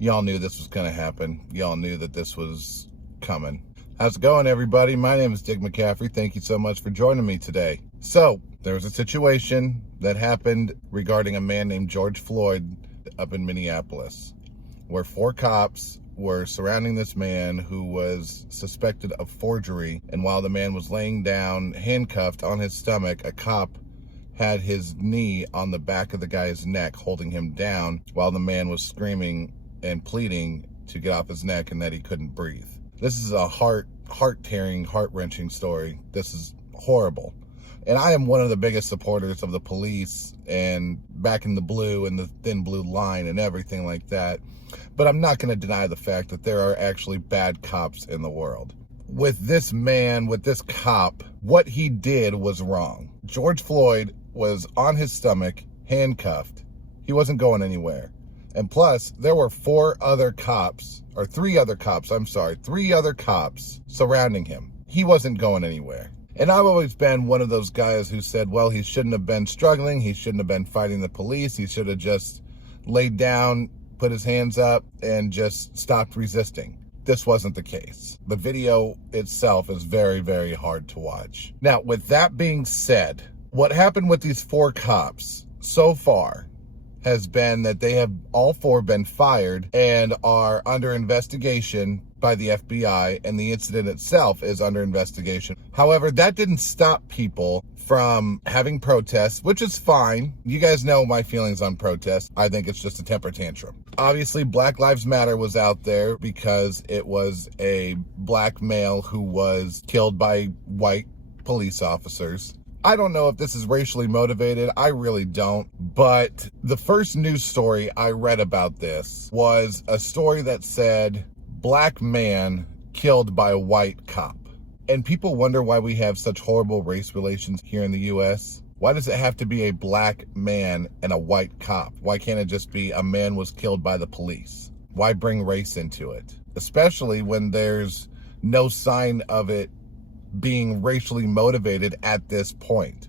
Y'all knew this was going to happen. Y'all knew that this was coming. How's it going, everybody? My name is Dick McCaffrey. Thank you so much for joining me today. So, there was a situation that happened regarding a man named George Floyd up in Minneapolis, where 4 cops were surrounding this man who was suspected of forgery. And while the man was laying down, handcuffed on his stomach, a cop had his knee on the back of the guy's neck, holding him down while the man was screaming and pleading to get off his neck and that he couldn't breathe. This is a heart-tearing, heart-wrenching story. This is horrible. And I am one of the biggest supporters of the police and back in the blue and the thin blue line and everything like that. But I'm not going to deny the fact that there are actually bad cops in the world. With this man, with this cop, what he did was wrong. George Floyd was on his stomach, handcuffed. He wasn't going anywhere. And plus, there were 3 other cops surrounding him. He wasn't going anywhere. And I've always been one of those guys who said, well, he shouldn't have been struggling. He shouldn't have been fighting the police. He should have just laid down, put his hands up, and just stopped resisting. This wasn't the case. The video itself is very, very hard to watch. Now, with that being said, what happened with these 4 cops so far has been that they have all 4 been fired and are under investigation by the FBI, and the incident itself is under investigation. However, that didn't stop people from having protests, which is fine. You guys know my feelings on protests. I think it's just a temper tantrum. Obviously, Black Lives Matter was out there because it was a black male who was killed by white police officers. I don't know if this is racially motivated. I really don't. But the first news story I read about this was a story that said, black man killed by white cop. And people wonder why we have such horrible race relations here in the U.S. Why does it have to be a black man and a white cop? Why can't it just be a man was killed by the police? Why bring race into it? Especially when there's no sign of it being racially motivated at this point.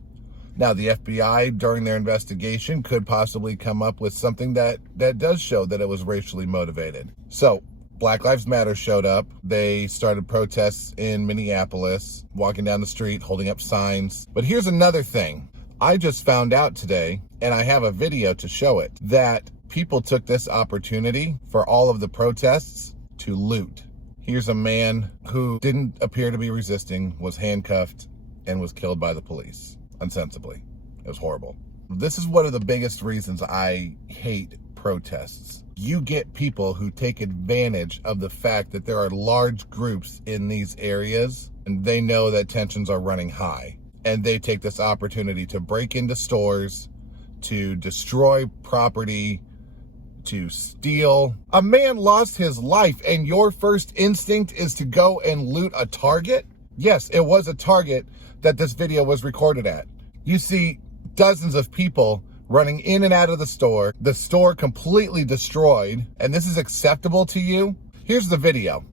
Now, the FBI, during their investigation, could possibly come up with something that does show that it was racially motivated. So, Black Lives Matter showed up. They started protests in Minneapolis, walking down the street, holding up signs. But here's another thing. I just found out today, and I have a video to show it, that people took this opportunity for all of the protests to loot. Here's a man who didn't appear to be resisting, was handcuffed, and was killed by the police, unsensibly. It was horrible. This is one of the biggest reasons I hate protests. You get people who take advantage of the fact that there are large groups in these areas, and they know that tensions are running high. And they take this opportunity to break into stores, to destroy property, to steal. A man lost his life, and your first instinct is to go and loot a Target? Yes, it was a Target that this video was recorded at. You see dozens of people running in and out of the store completely destroyed, and this is acceptable to you? Here's the video.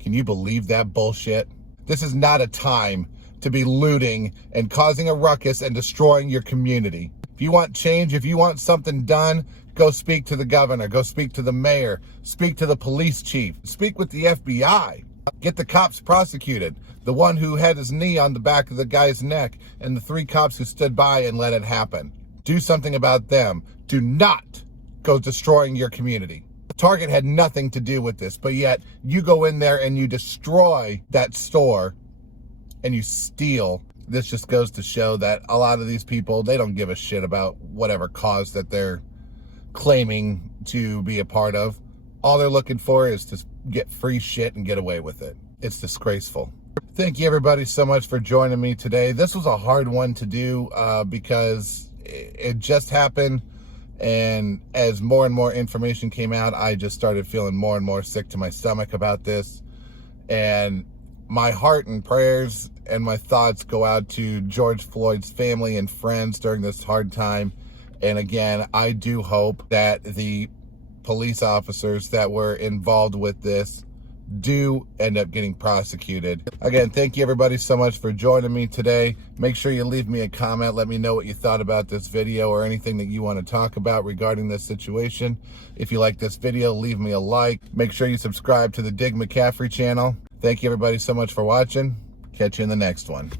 Can you believe that bullshit? This is not a time to be looting and causing a ruckus and destroying your community. If you want change, if you want something done, go speak to the governor, go speak to the mayor, speak to the police chief, speak with the FBI. Get the cops prosecuted. The one who had his knee on the back of the guy's neck and the 3 cops who stood by and let it happen. Do something about them. Do not go destroying your community. Target had nothing to do with this, but yet you go in there and you destroy that store and you steal. This just goes to show that a lot of these people, they don't give a shit about whatever cause that they're claiming to be a part of. All they're looking for is to get free shit and get away with it. It's disgraceful. Thank you everybody so much for joining me today. This was a hard one to do because it just happened. And as more and more information came out, I just started feeling more and more sick to my stomach about this. And my heart and prayers and my thoughts go out to George Floyd's family and friends during this hard time. And again, I do hope that the police officers that were involved with this do end up getting prosecuted. Again, thank you everybody so much for joining me today. Make sure you leave me a comment. Let me know what you thought about this video or anything that you want to talk about regarding this situation. If you like this video, leave me a like. Make sure you subscribe to the Dig McCaffrey channel. Thank you everybody so much for watching. Catch you in the next one.